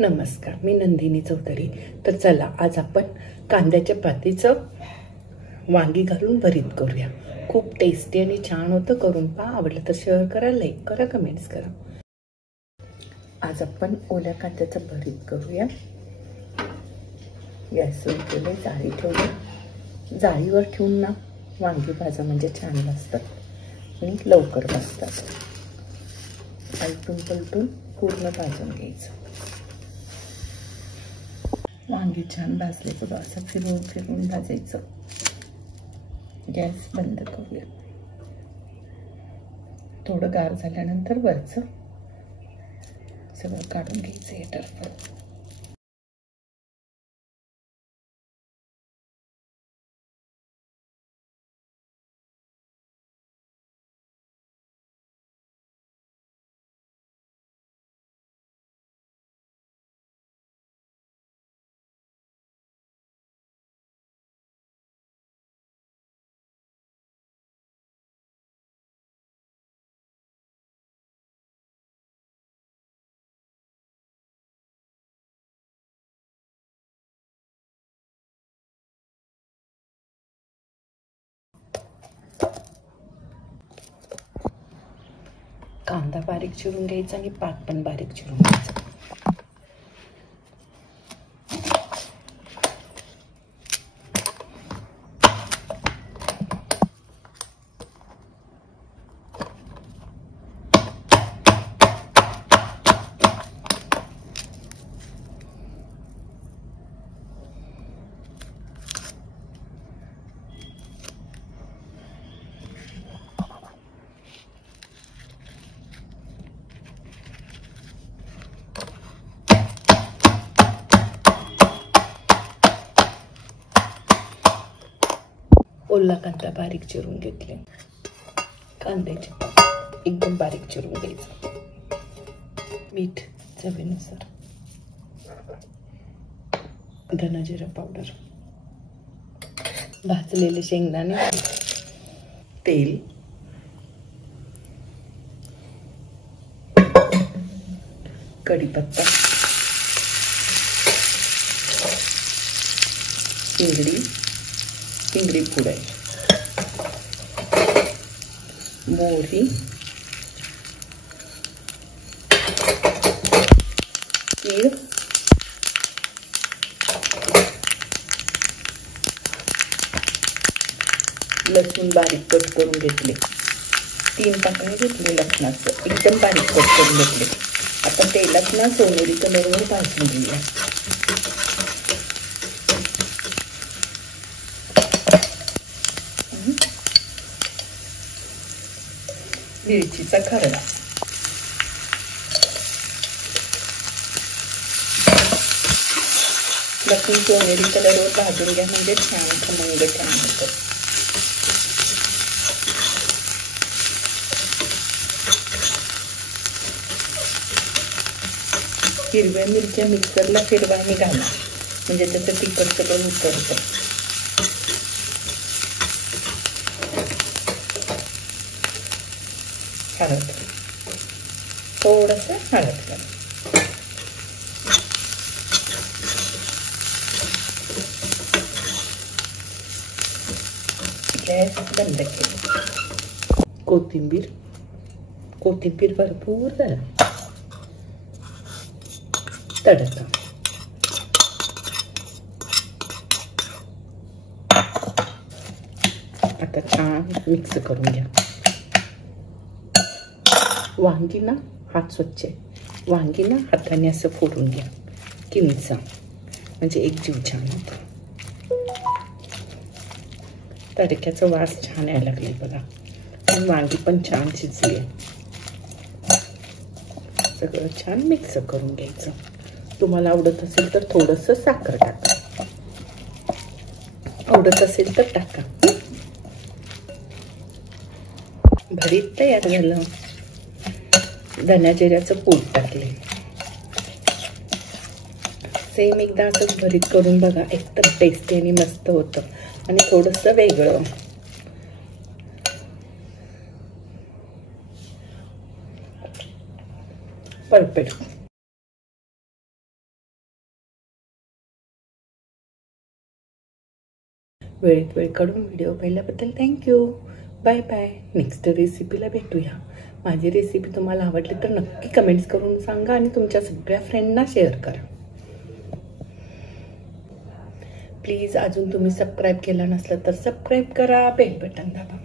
नमस्कार, मी नंदिनी चौधरी। तर चला आज आपण कांद्याच्या पातीचं वांगी घालून भरीत करूया। खूप टेस्टी आणि छान होतं। करून पहा, आवडलं तर शेअर करा, लाईक करा, कमेंट्स करा। आज आपण ओल्या कांद्याचं भरीत करूया। गॅसवर केले, जाळी ठेवली। जाळीवर ठेवून ना वांगी भाजा म्हणजे छान भाजतात आणि लवकर भाजतात। आलटून पलटून पूर्ण भाजून घ्यायचं। वांगी छान भाजले बघा, असं फिरवून फिरवून भाजायचं। गॅस बंद करूया। थोडं गार झाल्यानंतर वरचं सगळं काढून घ्यायचं हे टरफल। कांदा बारीक चिरून घ्यायचा आणि पात पण बारीक चिरून घ्यायचा। ओला कांदा बारीक चिरून घेतले। कांद्याचे एकदम बारीक चिरून घ्यायचं। मीठ चवीनुसार, धना जिरा पावडर, भाजलेले शेंगदाणे, तेल, कढीपत्ता, हिंगडी फोडायची, मोहरी, तीळ, लसूण बारीक कट करून घेतले। 3 पाकळ्या घेतले लसणाचं, एकदम बारीक कट करून घेतले। आता तेलात ना सोनेरी कलरवर भाजून घेऊया। मिरचीचा खरडा, लसूण सोनेरी कलरवर भाजून घ्या म्हणजे छान खमंग छान होतं। हिरव्या मिरच्या मिक्सरला फिरवा आणि घाला म्हणजे त्याचं तिखट सगळं उतरतं। हळद, थोडंसं हळद करा। गॅस बंद केला। कोथिंबीर भरपूर घाला। तडका, आता छान मिक्स करून घ्या। वांगी ना हात स्वच्छ, वांगी ना हाताने असं फोडून घ्या किंचा, म्हणजे एक जीव छान होतो। तडक्याचा वास छान यायला लागले बघा आणि वांगी पण छान शिजली। सगळं छान मिक्स करून घ्यायचं। तुम्हाला आवडत असेल तर थोडंसं साखर टाका, आवडत असेल तर टाका। भरीत तयार झालं। धना जिऱ्याचं पूड टाकले। सेम एकदा असंच भरीत करून बघा, एकदम टेस्टी आणि मस्त होतं आणि थोडंसं वेगळं। परफेक्ट। वेळेत वेळ काढून व्हिडिओ पाहिल्याबद्दल थँक्यू. Bye bye. नेक्स्ट रेसिपीला भेटूया. माझी रेसिपी तुम्हाला आवडली तर नक्की कमेंट्स करून सांगा आणि तुमच्या सगळ्या फ्रेंडना शेअर करा. प्लीज अजून तुम्ही सबस्क्राईब केलं नसलं तर सबस्क्राईब करा, बेल बटन दाबा.